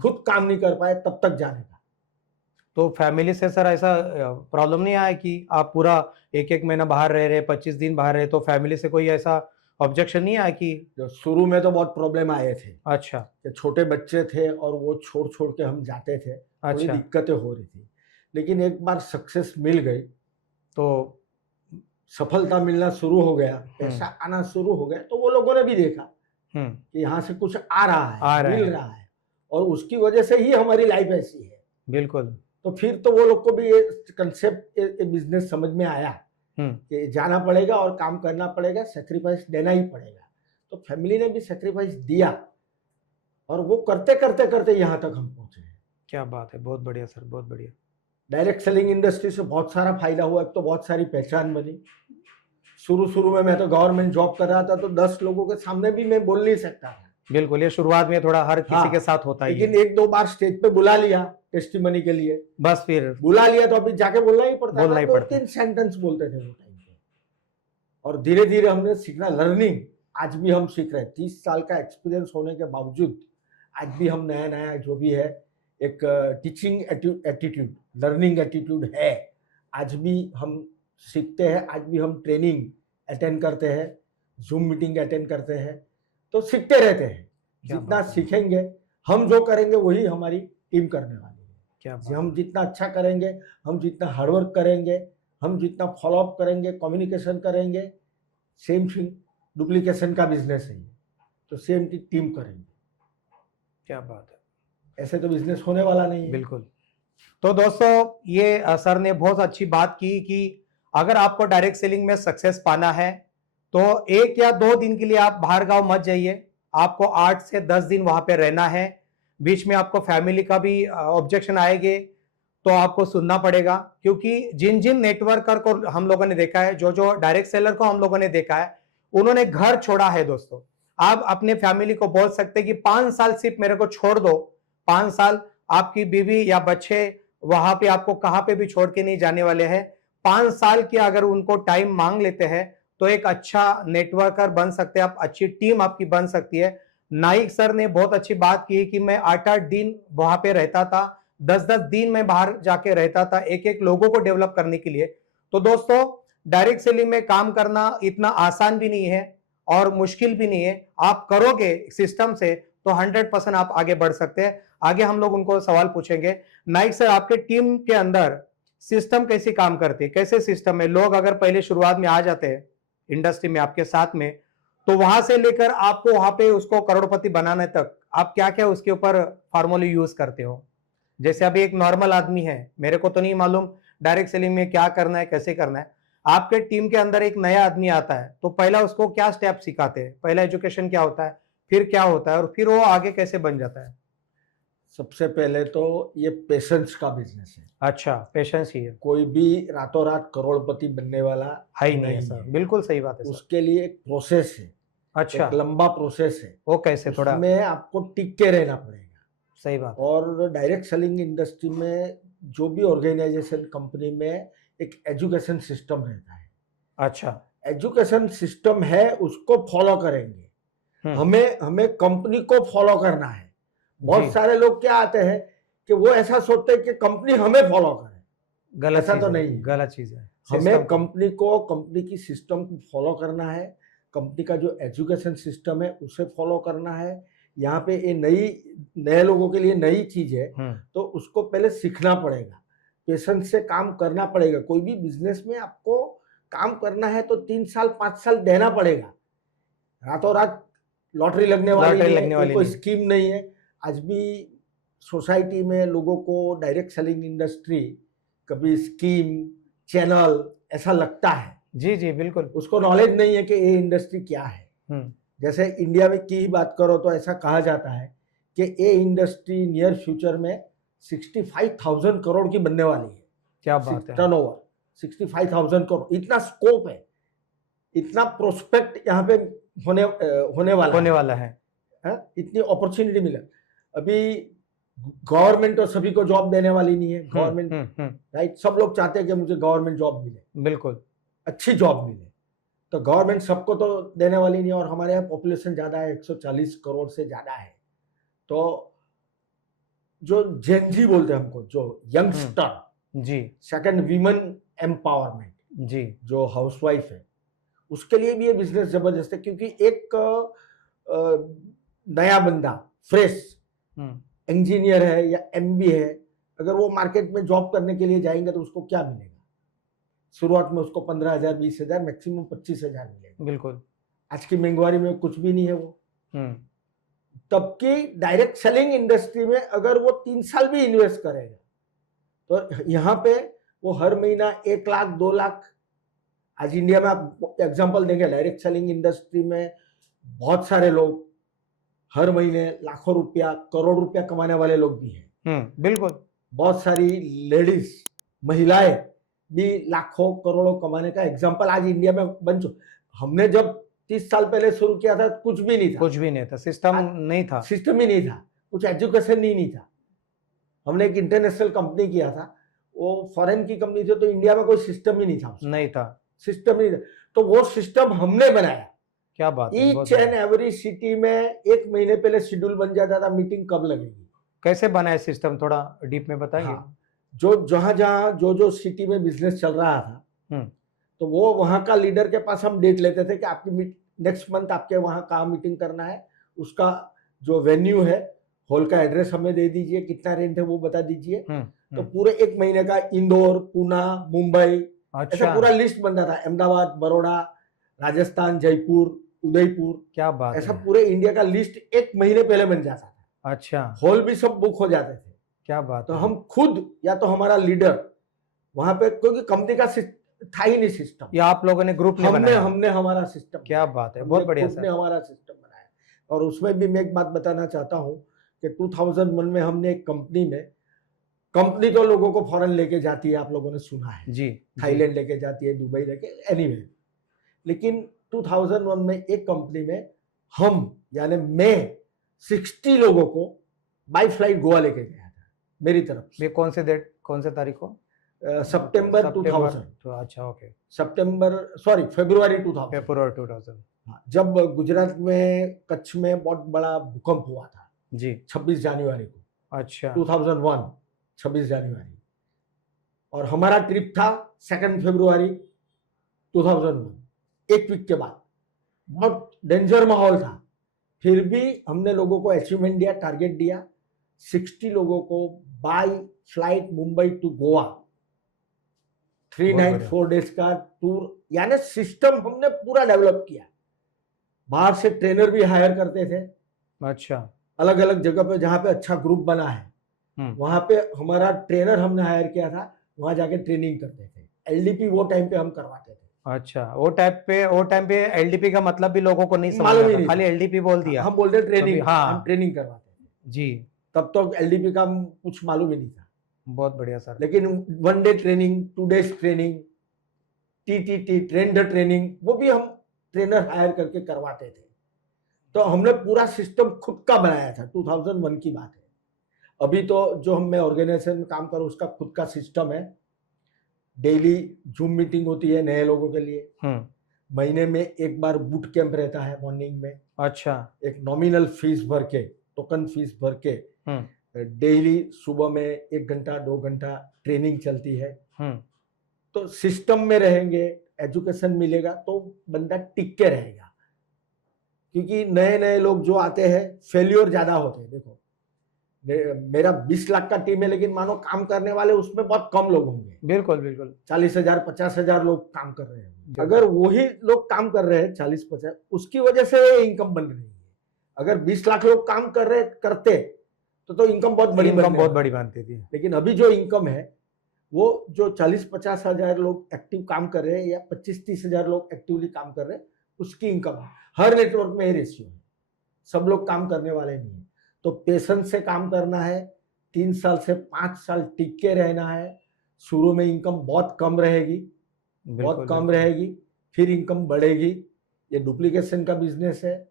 खुद काम नहीं कर पाए, तब तक जाने का। तो फैमिली से सर ऐसा प्रॉब्लम नहीं आया कि आप पूरा 1-1 महीना बाहर रह रहे, 25 दिन बाहर रहे, तो फैमिली से कोई ऐसा ऑब्जेक्शन नहीं आया कि जो शुरू में तो बहुत प्रॉब्लम आए थे अच्छा कि छोटे बच्चे थे और वो छोड़ छोड़ के हम जाते थे, थोड़ी अच्छा दिक्कतें हो रही थी। लेकिन एक बार सक्सेस मिल गई, तो सफलता मिलना शुरू हो गया, पैसा आना शुरू हो गया, तो वो लोगों ने भी देखा हम्म कि यहाँ से कुछ आ रहा आ है, रहा मिल है। रहा है, और उसकी वजह से ही हमारी लाइफ ऐसी है। बिल्कुल तो फिर तो वो लोग को भी ये कंसेप्ट, ये बिजनेस समझ में आया कि जाना पड़ेगा और काम करना पड़ेगा, सेक्रीफाइस देना ही पड़ेगा। तो फैमिली ने भी सेक्रीफाइस दिया और वो करते करते करते यहाँ तक हम पहुंचे हैं। क्या बात है, बहुत बढ़िया सर, बहुत बढ़िया। डायरेक्ट सेलिंग इंडस्ट्री से बहुत सारा फायदा हुआ। एक तो बहुत सारी पहचान बनी। शुरू में मैं तो गवर्नमेंट जॉब कर रहा था, तो 10 लोगों के सामने भी मैं बोल नहीं सकता था। बिल्कुल, ये शुरुआत में थोड़ा हर किसी के साथ होता ही लेकिन है। 1-2 बार स्टेज पे बुला लिया टेस्टिमनी के लिए, बस फिर बुला लिया तो अभी जाके बोलना ही पड़ता बोलना था। ही तो पड़ता है। 3 सेंटेंस बोलते थे वो टाइम पे, और धीरे धीरे हमने सीखना, लर्निंग। आज भी हम सीख रहे हैं, 30 साल का एक्सपीरियंस होने के बावजूद आज भी हम नया नया जो भी है, एक टीचिंग एटीट्यूड, लर्निंग एटीट्यूड है। आज भी हम सीखते हैं, आज भी हम ट्रेनिंग अटेंड करते हैं, जूम मीटिंग अटेंड करते हैं, तो सीखते रहते हैं। क्या जितना बात है। सीखेंगे, हम जो करेंगे वही हमारी टीम करने वाली है। क्या बात हम है। जितना अच्छा करेंगे, हम जितना हार्डवर्क करेंगे, हम जितना फॉलोअप करेंगे, कम्युनिकेशन करेंगे, सेम थिंग, डुप्लीकेशन का बिजनेस है ये, तो सेम टीम करेंगे। क्या बात है। ऐसे तो बिजनेस होने वाला नहीं है। बिल्कुल। तो दोस्तों, ये सर ने बहुत अच्छी बात की कि अगर आपको डायरेक्ट सेलिंग में सक्सेस पाना है तो 1 या 2 दिन के लिए आप बाहर गांव मत जाइए। आपको 8 से 10 दिन वहां पे रहना है। बीच में आपको फैमिली का भी ऑब्जेक्शन आएंगे, तो आपको सुनना पड़ेगा। क्योंकि जिन जिन नेटवर्कर को हम लोगों ने देखा है, जो जो डायरेक्ट सेलर को हम लोगों ने देखा है, उन्होंने घर छोड़ा है। दोस्तों, आप अपने फैमिली को बोल सकते हैं कि 5 साल सिर्फ मेरे को छोड़ दो। 5 साल आपकी बीवी या बच्चे वहां पे आपको कहां पे भी छोड़ के नहीं जाने वाले हैं। 5 साल की अगर उनको टाइम मांग लेते हैं तो एक अच्छा नेटवर्कर बन सकते हैं आप, अच्छी टीम आपकी बन सकती है। नाइक सर ने बहुत अच्छी बात की कि मैं 8-8 दिन वहां पे रहता था, 10-10 दिन में बाहर जाके रहता था, एक एक लोगों को डेवलप करने के लिए। तो दोस्तों, डायरेक्ट सेलिंग में काम करना इतना आसान भी नहीं है और मुश्किल भी नहीं है। आप करोगे सिस्टम से तो 100% आप आगे बढ़ सकते हैं। आगे हम लोग उनको सवाल पूछेंगे। नाइक सर, आपके टीम के अंदर सिस्टम कैसे काम करती है, कैसे सिस्टम है? लोग अगर पहले शुरुआत में आ जाते हैं इंडस्ट्री में आपके साथ में, तो वहां से लेकर आपको वहां पे उसको करोड़पति बनाने तक आप क्या क्या उसके ऊपर फार्मूले यूज करते हो? जैसे अभी एक नॉर्मल आदमी है, मेरे को तो नहीं मालूम डायरेक्ट सेलिंग में क्या करना है, कैसे करना है। आपके टीम के अंदर एक नया आदमी आता है, तो पहला उसको क्या स्टेप सिखाते हैं? पहला एजुकेशन क्या होता है, फिर क्या होता है, और फिर वो आगे कैसे बन जाता है? सबसे पहले तो ये पेशेंस का बिजनेस है। अच्छा, पेशेंस ही है। कोई भी रातों रात करोड़पति बनने वाला है ही नहीं है सर, बिल्कुल सही बात है सर। उसके लिए एक प्रोसेस है, अच्छा, एक लंबा प्रोसेस है। वो कैसे? थोड़ा उसमें आपको टिक के रहना पड़ेगा। सही बात है। और डायरेक्ट सेलिंग इंडस्ट्री में जो भी ऑर्गेनाइजेशन, कंपनी में एक एजुकेशन सिस्टम रहता है। अच्छा, एजुकेशन सिस्टम है, उसको फॉलो करेंगे। हमें कंपनी को फॉलो करना है। बहुत सारे लोग क्या आते हैं कि वो ऐसा सोचते हैं कि कंपनी हमें फॉलो करे। गलत ऐसा चीज तो है, नहीं है। गलत चीज है। हमें कंपनी को, कंपनी की सिस्टम को फॉलो करना है। कंपनी का जो एजुकेशन सिस्टम है उसे फॉलो करना है। यहाँ पे ये नए लोगों के लिए नई चीज है, तो उसको पहले सीखना पड़ेगा, पेशेंस से काम करना पड़ेगा। कोई भी बिजनेस में आपको काम करना है तो 3 साल 5 साल देना पड़ेगा। रातों रात लॉटरी लगने वाली नहीं है, कोई स्कीम नहीं है। आज भी सोसाइटी में लोगों को डायरेक्ट सेलिंग इंडस्ट्री कभी स्कीम, चैनल ऐसा लगता है। जी जी बिल्कुल। उसको नॉलेज नहीं है कि ये इंडस्ट्री क्या है। जैसे इंडिया में की बात करो तो ऐसा कहा जाता है कि ये इंडस्ट्री नियर फ्यूचर में 65,000 करोड़ की बनने वाली है। क्या बात है। टर्नओवर 65,000 करोड़, इतना स्कोप है, इतना प्रोस्पेक्ट यहाँ पे होने वाला है। इतनी अपॉर्चुनिटी मिले। अभी गवर्नमेंट तो सभी को जॉब देने वाली नहीं है। गवर्नमेंट राइट, सब लोग चाहते हैं कि मुझे गवर्नमेंट जॉब मिले, बिल्कुल अच्छी जॉब मिले। तो गवर्नमेंट सबको तो देने वाली नहीं है। और हमारे यहाँ पॉपुलेशन ज्यादा है, 140 करोड़ से ज्यादा है। तो जो जेनजी बोलते हैं हमको, जो यंगस्टर, जी, सेकंड वीमेन एम्पावरमेंट, जी, जो हाउसवाइफ है उसके लिए भी ये बिजनेस जबरदस्त है, क्योंकि एक नया बंदा फ्रेश इंजीनियर है या एमबी है, अगर वो मार्केट में जॉब करने के लिए जाएंगे तो उसको क्या मिलेगा? शुरुआत में उसको 15,000 20,000 मैक्सिमम 25,000 मिलेगा। बिल्कुल। आज की महंगाई में कुछ भी नहीं है वो। तब की डायरेक्ट सेलिंग इंडस्ट्री में अगर वो 3 साल भी इन्वेस्ट करेगा तो यहाँ पे वो हर महीना 1 लाख 2 लाख, आज इंडिया में आप एग्जांपल देंगे डायरेक्ट सेलिंग इंडस्ट्री में बहुत सारे लोग हर महीने लाखों रुपया करोड़ रुपया कमाने वाले लोग भी हैं। बिल्कुल। बहुत सारी लेडीज महिलाएं भी लाखों करोड़ों कमाने का एग्जांपल आज इंडिया में बन चुका। हमने जब 30 साल पहले शुरू किया था कुछ भी नहीं था, सिस्टम नहीं था, सिस्टम ही नहीं था, कुछ एजुकेशन ही नहीं था। हमने एक इंटरनेशनल कंपनी किया था, वो फॉरेन की कंपनी थी, तो इंडिया में कोई सिस्टम ही नहीं था, सिस्टम ही नहीं था। तो वो सिस्टम हमने बनाया। क्या बात है। ईच एंड एवरी सिटी में 1 महीने पहले शेड्यूल बन जाता था, मीटिंग कब लगेगी। कैसे बनाया सिस्टम, थोड़ा डीप में बताएंगे? हाँ, जहां जो सिटी में बिजनेस चल रहा था तो वो वहां का लीडर के पास हम डेट लेते थे कि आपकी नेक्स्ट मंथ आपके वहां कहाँ मीटिंग करना है, उसका जो वेन्यू है, हॉल का एड्रेस हमें दे दीजिए, कितना रेंट है वो बता दीजिए। तो पूरे 1 महीने का इंदौर, पूना, मुंबई, ऐसा पूरा लिस्ट बनता था। अहमदाबाद, बड़ौदा, राजस्थान, जयपुर, उदयपुर, क्या बात ऐसा पूरे इंडिया का लिस्ट 1 महीने पहले बन जाता था। अच्छा। हॉल भी सब बुक हो जाते थे। क्या बात तो हम खुद या तो हमारा लीडर वहां पे, क्योंकि कंपनी का था ही नहीं सिस्टम, या आप लोगों ने ग्रुप ने बनाया? हमने हमारा सिस्टम। क्या बात है, बहुत बढ़िया सर। हमने हमारा सिस्टम बनाया। और उसमें भी मैं एक बात बताना चाहता हूँ कि 2001 में हमने एक कंपनी तो लोगों को फॉरेन लेके जाती है, आप लोगों ने सुना है जी, थाईलैंड लेके जाती है, दुबई लेके, एनीवे। लेकिन 2001 में एक कंपनी में हम यानी मैं 60 लोगों को बाय फ्लाइट गोवा लेके गया था मेरी तरफ से। कौन से तारीख को? सितंबर 2000। तो अच्छा, ओके। फरवरी 2000। जब गुजरात में कच्छ में बहुत बड़ा भूकंप हुआ था जी, 26 जनवरी को। अच्छा, 2001 26 जनवरी। और हमारा ट्रिप था 2 फरवरी 2001, 1 वीक के बाद। बहुत डेंजर माहौल था, फिर भी हमने लोगों को अचीवमेंट दिया, टारगेट दिया। 60 लोगों को by flight Mumbai to Goa, 3 night 4 days का टूर, यानी सिस्टम हमने पूरा डेवलप किया। बाहर से ट्रेनर भी हायर करते थे। अच्छा, अलग अलग जगह पे जहाँ पे अच्छा ग्रुप बना है वहां पे हमारा ट्रेनर हमने हायर किया था, वहां जाके ट्रेनिंग करते थे। एलडीपी वो टाइम पे हम करवाते थे। अच्छा, वो टाइम पे एलडीपी का मतलब भी लोगों को नहीं समझ मालूम ही आता, नहीं खाली एलडीपी बोल दिया। हम बोलते ट्रेनिंग, हाँ, हम ट्रेनिंग करवाते थे जी। तब तो एलडीपी का कुछ मालूम ही नहीं था। बहुत बढ़िया सर। लेकिन 1 day training, 2 days training, TTT trend training, वो भी हम ट्रेनर हायर करके करवाते थे। तो हमने पूरा सिस्टम खुद का बनाया था। 2001 की बात है। अभी तो जो मैं ऑर्गेनाइजेशन में काम करूँ उसका खुद का सिस्टम है। डेली जूम मीटिंग होती है नए लोगों के लिए। महीने में 1 बार बूट कैंप रहता है मॉर्निंग में। अच्छा, एक नॉमिनल फीस भर के, टोकन फीस भर के डेली सुबह में 1 घंटा 2 घंटा ट्रेनिंग चलती है। तो सिस्टम में रहेंगे, एजुकेशन मिलेगा तो बंदा टिक के रहेगा। क्योंकि नए नए लोग जो आते हैं फेल्योर ज्यादा होते हैं। देखो मेरा 20 लाख का टीम है, लेकिन मानो काम करने वाले उसमें बहुत कम लोग होंगे। बिल्कुल बिल्कुल 40,000 50,000 लोग काम कर रहे हैं। अगर वही लोग काम कर रहे हैं 40-50, उसकी वजह से इनकम बन रही है। अगर 20 लाख लोग काम करते तो इनकम बहुत बड़ी बनती थी। लेकिन अभी जो इनकम है वो जो 40-50 हजार लोग एक्टिव काम कर रहे हैं या 25-30 हजार लोग एक्टिवली काम कर रहे हैं, उसकी इनकम है। हर नेटवर्क में ये रेशियो है। सब लोग काम करने वाले नहीं है। तो पेशेंस से काम करना है, 3 साल से 5 साल टिक के रहना है। शुरू में इनकम बहुत कम रहेगी, फिर इनकम बढ़ेगी। ये डुप्लीकेशन का बिजनेस है।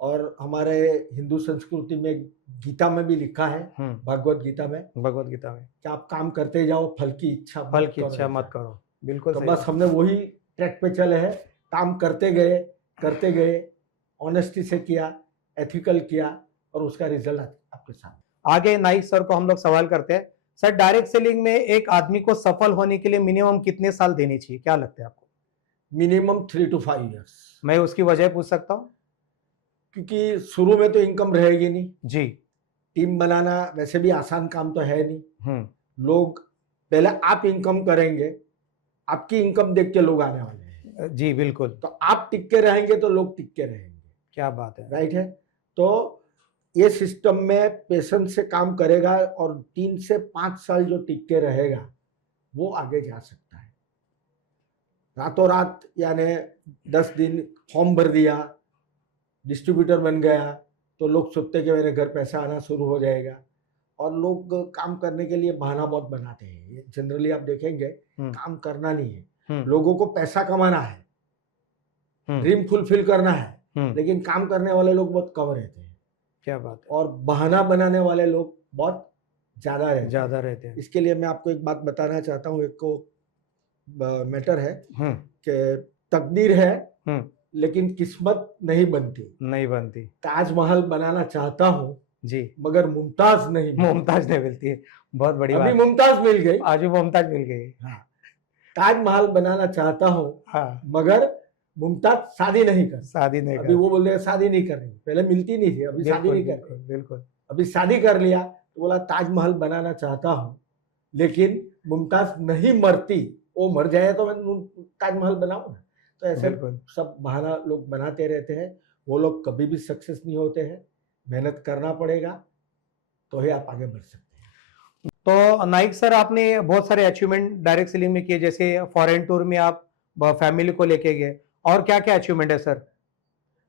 और हमारे हिंदू संस्कृति में गीता में भी लिखा है, भगवत गीता में कि आप काम करते जाओ, फल की इच्छा मत करो। बिल्कुल। तो बस हमने वही ट्रैक पे चले हैं। काम करते गए, ऑनेस्टी से किया, एथिकल किया, और उसका रिजल्ट आपके साथ। आगे नाइक सर को हम लोग सवाल करते हैं। सर, डायरेक्ट सेलिंग में एक आदमी को सफल होने के लिए मिनिमम कितने साल देने चाहिए, क्या लगता है आपको? Minimum 3 to 5 years। मैं उसकी वजह पूछ सकता हूँ? क्योंकि शुरू में तो इनकम रहेगी नहीं, जी। टीम बनाना वैसे भी आसान काम तो है नहीं। हम्म। लोग पहले आप इनकम करेंगे, आपकी इनकम देख के लोग आने वाले हैं। जी बिल्कुल। तो आप टिक के रहेंगे तो लोग टिक के रहेंगे। क्या बात है। राइट है। तो ये सिस्टम में पेशेंस से काम करेगा और 3 से 5 साल जो टिक के रहेगा वो आगे जा सकता है। रातों रात यानी 10 दिन फॉर्म भर दिया, डिस्ट्रीब्यूटर बन गया, तो लोग सोचते कि मेरे घर पैसा आना शुरू हो जाएगा, और लोग काम करने के लिए बहाना बहुत बनाते हैं। ये जनरली आप देखेंगे काम करना नहीं है, लोगों को पैसा कमाना है, ड्रीम फुलफिल करना है, लेकिन काम करने वाले लोग बहुत कम रहते हैं। क्या बात है। और बहाना बनाने वाले लोग बहुत ज्यादा रहते हैं। इसके लिए मैं आपको एक बात बताना चाहता हूँ। एक को मैटर है कि तकदीर है लेकिन किस्मत नहीं बनती। ताजमहल बनाना चाहता हूँ जी, मगर मुमताज नहीं मिलती है। बहुत बड़ी बात। अभी मुमताज मिल गई, आज भी मुमताज मिल गई। हाँ। ताजमहल बनाना चाहता हूँ हाँ, मगर मुमताज शादी नहीं कर अभी वो बोल रहे शादी नहीं कर रही, पहले मिलती नहीं थी, अभी शादी नहीं कर रही। बिल्कुल। अभी शादी कर लिया तो बोला ताजमहल बनाना चाहता हूँ लेकिन मुमताज नहीं मरती, वो मर जाए तो मैं ताजमहल बनाऊं ना। तो ऐसे सब बहाना लोग बनाते रहते हैं, वो लोग कभी भी सक्सेस नहीं होते हैं। मेहनत करना पड़ेगा तो ही आप आगे बढ़ सकते हैं। तो नाइक सर, आपने बहुत सारे अचीवमेंट डायरेक्ट सेलिंग में किए, जैसे फॉरेन टूर में आप फैमिली को लेके गए, और क्या क्या अचीवमेंट है सर?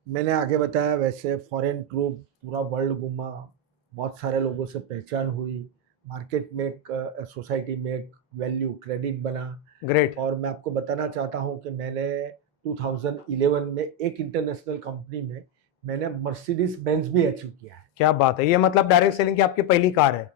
मैंने आगे बताया वैसे फॉरेन टूर पूरा वर्ल्ड घूमा, बहुत सारे लोगों से पहचान हुई, मार्केट में एक सोसाइटी में एक वैल्यू क्रेडिट बना। ग्रेट। और मैं आपको बताना चाहता हूं कि मैंने 2011 में एक इंटरनेशनल कंपनी में मैंने मर्सिडीज बेंज भी अचीव किया है। क्या बात है। ये मतलब डायरेक्ट सेलिंग की आपकी पहली कार है?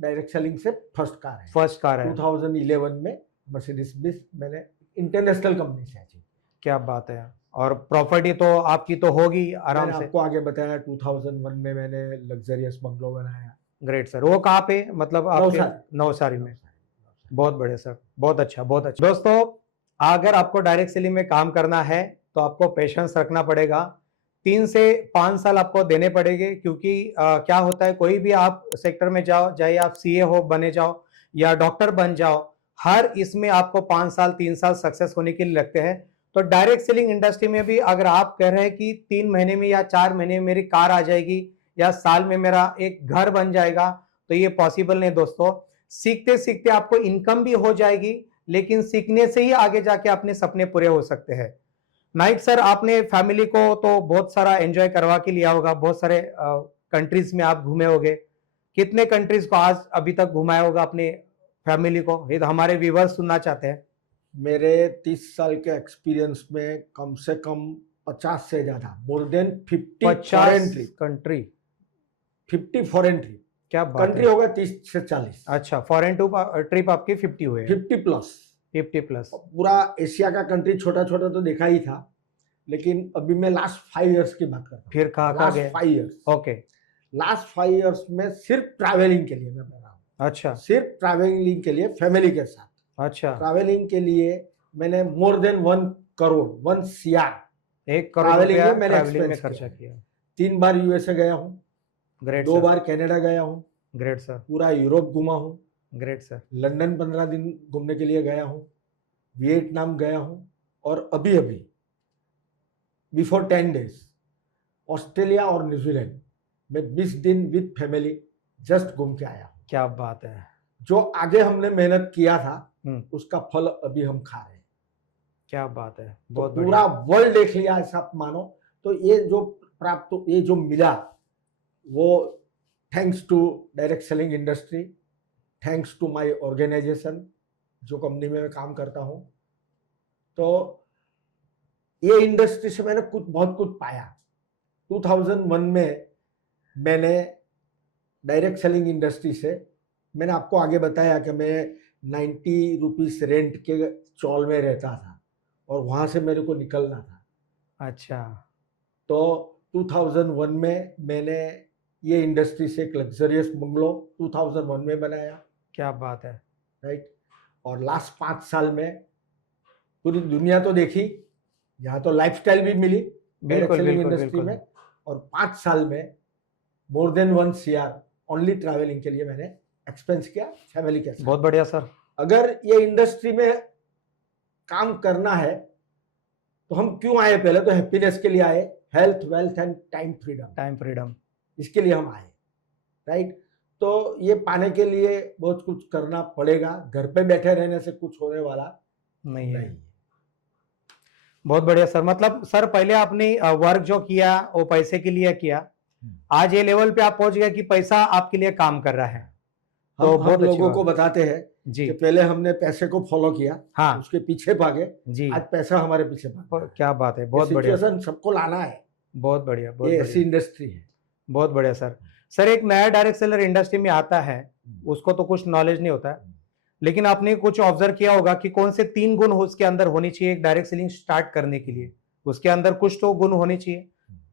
डायरेक्ट सेलिंग से फर्स्ट कार है। 2011 में मर्सिडीज बेंज मैंने इंटरनेशनल कंपनी से अचीव। क्या बात है। और प्रॉपर्टी तो आपकी तो होगी आराम से। आपको आगे बताया 2001 में मैंने लग्जरियस बंगलो बनाया। Great sir. वो कहाँ पे, मतलब आपके? नवसारी में। बहुत बढ़िया सर, बहुत अच्छा, बहुत अच्छा। दोस्तों, अगर आपको डायरेक्ट सेलिंग में काम करना है तो आपको पेशेंस रखना पड़ेगा। 3 से 5 साल आपको देने पड़ेंगे, क्योंकि क्या होता है, कोई भी आप सेक्टर में जाओ, चाहे आप सीए हो बने जाओ या डॉक्टर बन जाओ, हर इसमें आपको 5 साल 3 साल सक्सेस होने के लिए लगते हैं। तो डायरेक्ट सेलिंग इंडस्ट्री में भी अगर आप कह रहे हैं कि 3 महीने में या 4 महीने में मेरी कार आ जाएगी या साल में मेरा एक घर बन जाएगा, तो ये पॉसिबल नहीं दोस्तों। सीखते सीखते आपको इनकम भी हो जाएगी, लेकिन सीखने से ही आगे जाके अपने सपने पूरे हो सकते हैं। नाइक सर, आपने फैमिली को तो बहुत सारा एंजॉय करवा के लिया होगा, बहुत सारे कंट्रीज में आप घूमे होंगे। कितने कंट्रीज को आज अभी तक घुमाया होगा अपने फैमिली को? ये तो हमारे व्यूअर्स सुनना चाहते हैं। मेरे 30 साल के एक्सपीरियंस में कम से कम 50 से ज्यादा, मोर देन 50 फॉरेन ट्रिप। क्या बात कंट्री होगा 30 से 40। अच्छा, फॉरेन ट्रिप आपकी 50 हुए? 50 प्लस। पूरा एशिया का कंट्री छोटा छोटा तो देखा ही था, लेकिन अभी मैं लास्ट 5 इयर्स की बात करता हूँ। फिर कहाँ गए? 5 इयर्स। ओके। लास्ट 5 इयर्स में सिर्फ ट्रैवलिंग के लिए मैं बना हूँ। अच्छा। सिर्फ ट्रैवलिंग के लिए, फैमिली के साथ। अच्छा। ट्रैवलिंग के लिए मैंने more than 1 crore 1 CR 1 crore रुपया ट्रैवलिंग में खर्चा किया। 3 बार यूएसए गया हूँ। ग्रेट। 2 बार कनाडा गया हूँ। Great sir. पूरा यूरोप घूमा हूँ। Great sir. लंदन 15 दिन घूमने के लिए गया हूँ। वियतनाम गया हूँ। और अभी बिफोर 10 डेज ऑस्ट्रेलिया और न्यूजीलैंड में 20 दिन विद फैमिली जस्ट घूम के आया हूँ। क्या बात है। जो आगे हमने मेहनत किया था उसका फल अभी हम खा रहे हैं। क्या बात है। बहुत तो पूरा वर्ल्ड देख लिया ऐसा आप मानो। तो ये जो प्राप्त, ये जो मिला, वो thanks to direct selling industry, thanks to my organisation, जो कंपनी में मैं काम करता हूँ। तो ये इंडस्ट्री से मैंने बहुत कुछ पाया। 2001 में मैंने डायरेक्ट सेलिंग इंडस्ट्री से, मैंने आपको आगे बताया कि मैं 90 रुपीस रेंट के चौल में रहता था और वहां से मेरे को निकलना था। अच्छा। तो 2001 में मैंने ये इंडस्ट्री से एक लग्जरियस बंगलो 2001 में बनाया। क्या बात है। राइट। और लास्ट 5 साल में पूरी दुनिया तो देखी, यहाँ तो लाइफस्टाइल भी मिली डायरेक्ट बिल्कुल सेलिंग बिल्कुल इंडस्ट्री बिल्कुल। में, और 5 साल में more than 1 CR only travelling के लिए मैंने एक्सपेंस किया फैमिली के साथ। बहुत बढ़िया सर। अगर ये इंडस्ट्री में काम करना है तो हम क्यों आए? पहले तो हैप्पीनेस के लिए आए, health, wealth and time freedom, time freedom. इसके लिए हम आए, राइट? तो ये पाने के लिए बहुत कुछ करना पड़ेगा, घर पे बैठे रहने से कुछ होने वाला नहीं है। नहीं। बहुत बढ़िया सर। मतलब सर पहले आपने वर्क जो किया वो पैसे के लिए किया, आज ये लेवल पे आप पहुंच गए कि पैसा आपके लिए काम कर रहा है। तो हम बहुत अच्छी लोगों बात को बताते हैं जी। कि पहले हमने पैसे को फॉलो किया, हाँ उसके पीछे भागे, जी। आज पैसा हमारे पीछे भाग रहा क्या बात है, है। बहुत बढ़िया। सिचुएशन सबको लाना है, बहुत बढ़िया, बहुत ये ऐसी बढ़िया, इंडस्ट्री है। बहुत बढ़िया सर। सर एक नया डायरेक्ट सेलर इंडस्ट्री में आता है, उसको तो कुछ नॉलेज नहीं होता है, लेकिन आपने कुछ ऑब्जर्व किया होगा कि कौन से 3 गुण उसके अंदर होनी चाहिए एक डायरेक्ट सेलिंग स्टार्ट करने के लिए, उसके अंदर कुछ तो गुण होने चाहिए।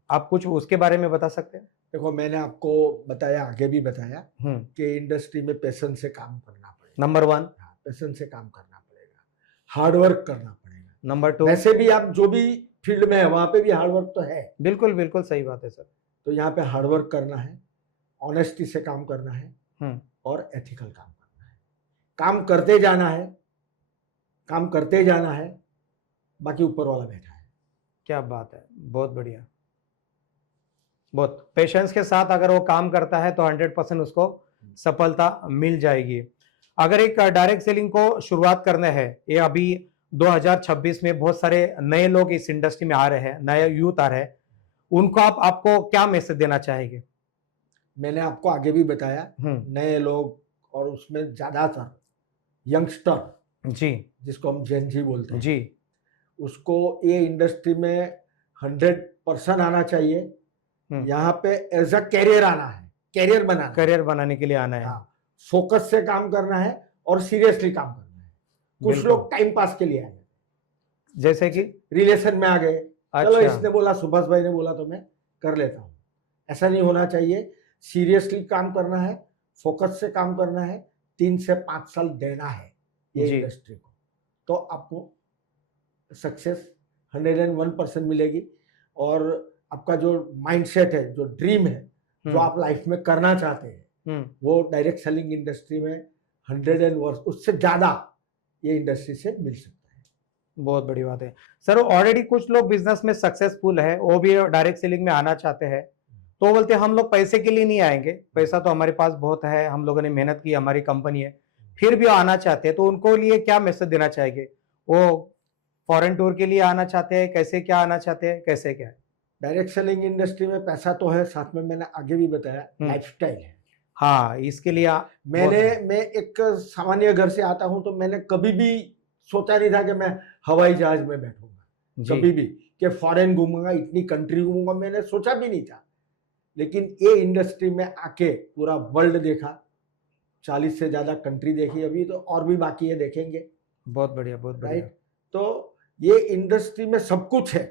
आप कुछ उसके बारे में बता सकते हैं? देखो, मैंने आपको बताया, आगे भी बताया कि इंडस्ट्री में पेशेंस से काम करना पड़ेगा। नंबर 1 पेशेंस से काम करना पड़ेगा, हार्ड वर्क करना पड़ेगा। नंबर 2 वैसे भी आप जो भी फील्ड में है वहां पे भी हार्ड वर्क तो है। बिल्कुल बिल्कुल सही बात है सर। तो यहाँ पे हार्ड वर्क करना है, ऑनेस्टी से काम करना है और एथिकल काम करना है। काम करते जाना है, काम करते जाना है, बाकी ऊपर वाला बैठा है। क्या बात है, बहुत बढ़िया। बहुत पेशेंस के साथ अगर वो काम करता है तो 100% उसको सफलता मिल जाएगी। अगर एक डायरेक्ट सेलिंग को शुरुआत करना है, ये अभी 2026 में बहुत सारे नए लोग इस इंडस्ट्री में आ रहे हैं, नए यूथ आ रहे हैं, उनको आपको क्या मैसेज देना चाहेंगे? मैंने आपको आगे भी बताया, नए लोग और उसमें ज्यादातर यंगस्टर जी, जिसको हम जेन जी बोलते हैं जी, उसको ये इंडस्ट्री में 100% आना चाहिए। यहाँ पे एज अ कैरियर आना है, करियर बनाने के लिए आना है। हाँ, फोकस से काम करना है और सीरियसली काम करना है। कुछ लोग टाइम पास के लिए आए, जैसे कि रिलेशन में आ गए, चलो अच्छा। इसने बोला, सुभाष भाई ने बोला तो मैं कर लेता हूँ। ऐसा नहीं होना चाहिए, सीरियसली काम करना है, फोकस से काम करना है, 3 से 5 साल देना है ये इंडस्ट्री को, तो आपको सक्सेस 101% मिलेगी। और आपका जो माइंडसेट है, जो ड्रीम है, जो आप लाइफ में करना चाहते हैं, वो डायरेक्ट सेलिंग इंडस्ट्री में 101 उससे ज्यादा ये इंडस्ट्री से मिल सकता है। बहुत बड़ी बात है सर। ऑलरेडी कुछ लोग बिजनेस में सक्सेसफुल है, वो भी डायरेक्ट सेलिंग में आना चाहते हैं, तो बोलते हैं हम लोग पैसे के लिए नहीं आएंगे, पैसा तो हमारे पास बहुत है, हम लोगों ने मेहनत की, हमारी कंपनी है, फिर भी आना चाहते हैं, तो उनको लिए क्या मैसेज देना चाहेंगे? वो फॉरेन टूर के लिए आना चाहते हैं, कैसे क्या आना चाहते हैं, कैसे क्या? डायरेक्ट सेलिंग इंडस्ट्री में पैसा तो है, साथ में मैंने आगे भी बताया लाइफस्टाइल है। हाँ, इसके लिए मैं एक सामान्य घर से आता हूं, तो मैंने कभी भी सोचा नहीं था कि मैं हवाई जहाज में बैठूंगा, कभी भी कि फॉरेन घूमूंगा, इतनी कंट्री घूमूंगा, मैंने सोचा भी नहीं था। लेकिन ये इंडस्ट्री में आके पूरा वर्ल्ड देखा, 40 से ज्यादा कंट्री देखी, अभी तो और भी बाकी है, देखेंगे। बहुत बढ़िया, बहुत बढ़िया। राइट, तो ये इंडस्ट्री में सब कुछ है,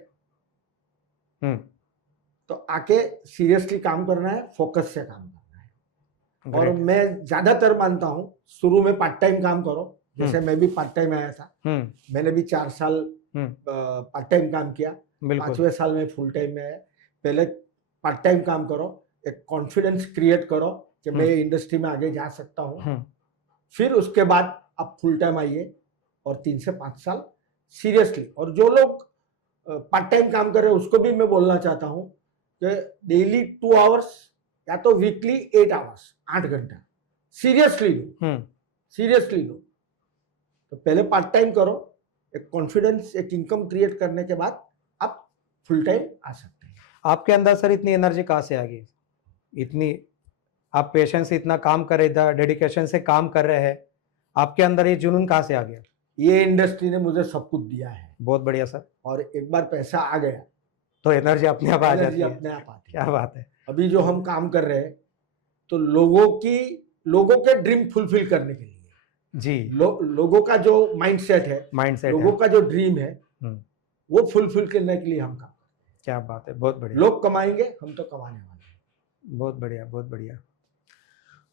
तो आके सीरियसली काम करना है, फोकस से काम करना है। और मैं ज्यादातर मानता हूं, शुरू में पार्ट टाइम काम करो, जैसे मैं भी पार्ट टाइम आया था, मैंने भी 4 साल पार्ट टाइम काम किया, 5वें साल में फुल टाइम में आया। पहले पार्ट टाइम काम करो, एक कॉन्फिडेंस क्रिएट करो कि मैं इंडस्ट्री में आगे जा सकता हूँ, फिर उसके बाद आप फुल टाइम आइए और 3 से 5 साल सीरियसली। और जो लोग पार्ट टाइम काम कर रहे हैं उसको भी मैं बोलना चाहता हूँ कि डेली 2 आवर्स या तो वीकली 8 आवर्स, 8 घंटा सीरियसली लो, सीरियसली लो। तो पहले पार्ट टाइम करो, एक कॉन्फिडेंस, एक इनकम क्रिएट करने के बाद आप फुल टाइम आ सकते हैं। आपके अंदर सर इतनी एनर्जी कहाँ से आ गई? इतनी आप पेशेंस से इतना काम कर रहे थे, डेडिकेशन से काम कर रहे हैं, आपके अंदर ये जुनून कहाँ से आ गया? ये इंडस्ट्री ने मुझे सब कुछ दिया है। बहुत बढ़िया सर। और एक बार पैसा आ गया तो एनर्जी अपने आप आ जाती है। अपने आप आती है। क्या बात है। अभी जो हम काम कर रहे हैं, तो लोगों के ड्रीम फुलफिल करने के लिए जी, लोगों का जो माइंडसेट है, लोगों का जो ड्रीम है, वो फुलफिल करने के लिए हम काम करते हैं। क्या बात है, बहुत बढ़िया। लोग कमाएंगे, हम तो कमाने वाले हैं। बहुत बढ़िया, बहुत बढ़िया।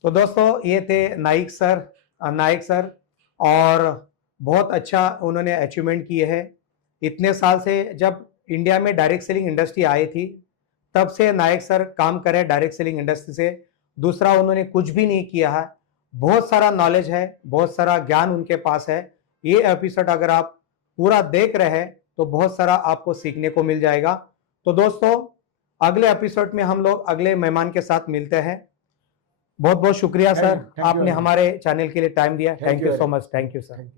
तो दोस्तों ये थे नाइक सर, और बहुत अच्छा उन्होंने अचीवमेंट किए हैं इतने साल से जब इंडिया में डायरेक्ट सेलिंग इंडस्ट्री आई थी तब से नायक सर काम करे डायरेक्ट सेलिंग इंडस्ट्री से, दूसरा उन्होंने कुछ भी नहीं किया है। बहुत सारा नॉलेज है, बहुत सारा ज्ञान उनके पास है। ये एपिसोड अगर आप पूरा देख रहे हैं तो बहुत सारा आपको सीखने को मिल जाएगा। तो दोस्तों अगले एपिसोड में हम लोग अगले मेहमान के साथ मिलते हैं। बहुत बहुत शुक्रिया सर, Thank you आपने very much. हमारे चैनल के लिए टाइम दिया। Thank thank you you so very much. Thank you sir.